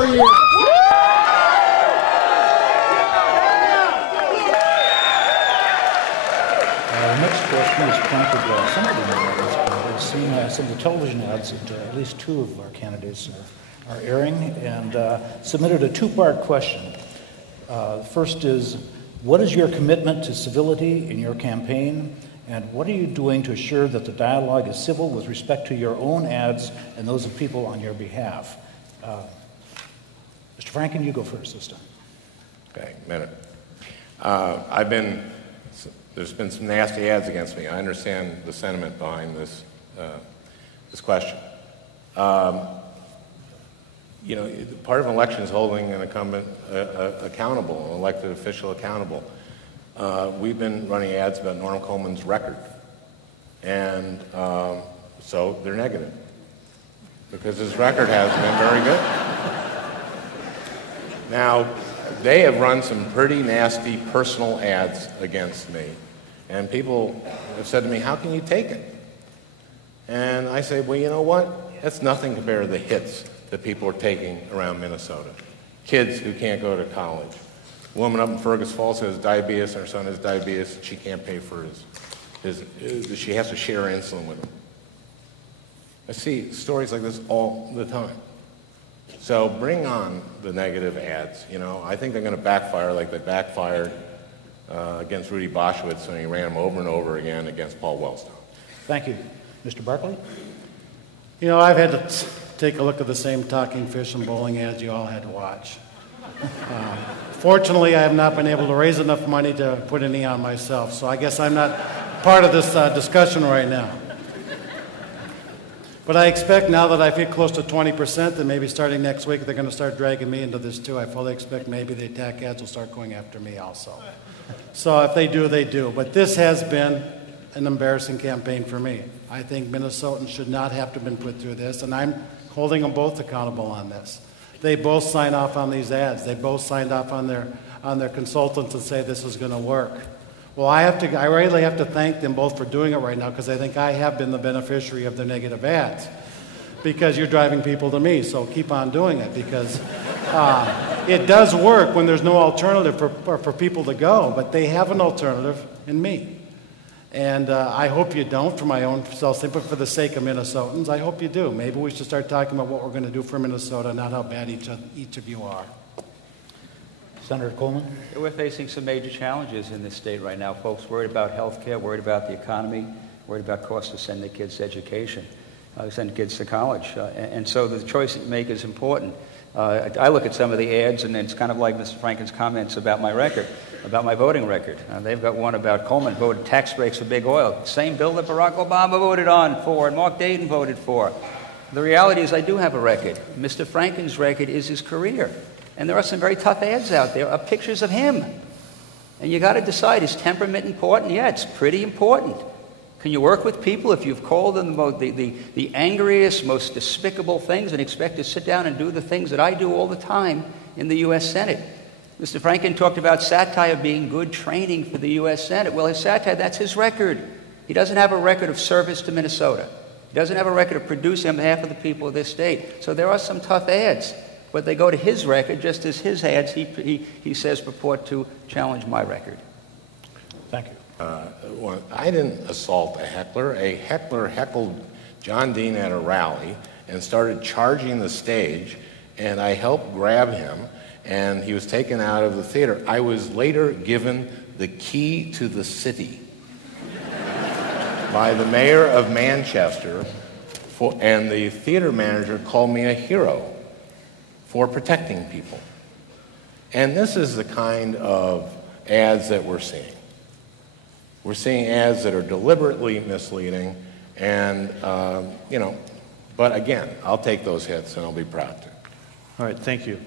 4 years. The next question is pointed some of the candidates. I've seen some of the television ads that at least two of our candidates are airing, and submitted a two-part question. The first is, what is your commitment to civility in your campaign, and what are you doing to assure that the dialogue is civil with respect to your own ads and those of people on your behalf? Mr. Franken, you go first this time. Okay, a minute. There's been some nasty ads against me. I understand the sentiment behind this question. You know, part of an election is holding an incumbent accountable, an elected official accountable. We've been running ads about Norm Coleman's record, and so they're negative because his record hasn't been very good. Now, they have run some pretty nasty personal ads against me, and people have said to me, how can you take it? And I say, well, you know what? That's nothing compared to the hits that people are taking around Minnesota. Kids who can't go to college. A woman up in Fergus Falls has diabetes, and her son has diabetes, and she can't pay for she has to share insulin with him. I see stories like this all the time. So bring on the negative ads. You know, I think they're going to backfire like they backfired against Rudy Boschwitz when he ran him over and over again against Paul Wellstone. Thank you. Mr. Barkley? You know, I've had to take a look at the same talking fish and bowling ads you all had to watch. Fortunately, I have not been able to raise enough money to put any on myself, so I guess I'm not part of this discussion right now. But I expect now that I've hit close to 20%, that maybe starting next week they're going to start dragging me into this too. I fully expect maybe the attack ads will start going after me also. So if they do, they do. But this has been an embarrassing campaign for me. I think Minnesotans should not have to have been put through this, and I'm holding them both accountable on this. They both sign off on these ads. They both signed off on their consultants and say this is going to work. Well, I really have to thank them both for doing it right now, because I think I have been the beneficiary of the negative ads, because you're driving people to me. So keep on doing it, because it does work when there's no alternative for people to go, but they have an alternative in me. And I hope you don't, for my own self-sympathy, for the sake of Minnesotans. I hope you do. Maybe we should start talking about what we're going to do for Minnesota, not how bad each of you are. Senator Coleman? We're facing some major challenges in this state right now. Folks worried about health care, worried about the economy, worried about costs of sending their kids to education, sending kids to college. And so the choice that you make is important. I look at some of the ads, and it's kind of like Mr. Franken's comments about my record, about my voting record. They've got one about Coleman voted tax breaks for big oil. Same bill that Barack Obama voted for and Mark Dayton voted for. The reality is I do have a record. Mr. Franken's record is his career. And there are some very tough ads out there of pictures of him. And you got to decide, is temperament important? Yeah, it's pretty important. Can you work with people if you've called them the angriest, most despicable things and expect to sit down and do the things that I do all the time in the U.S. Senate? Mr. Franken talked about satire being good training for the U.S. Senate. Well, his satire, that's his record. He doesn't have a record of service to Minnesota. He doesn't have a record of producing on behalf of the people of this state. So there are some tough ads, but they go to his record just as his ads, he says, purport to challenge my record. Thank you. Well, I didn't assault a heckler. A heckler heckled John Dean at a rally and started charging the stage, and I helped grab him, and he was taken out of the theater. I was later given the key to the city by the mayor of Manchester, and the theater manager called me a hero for protecting people. And this is the kind of ads that we're seeing. We're seeing ads that are deliberately misleading, and, but again, I'll take those hits and I'll be proud to. All right, thank you.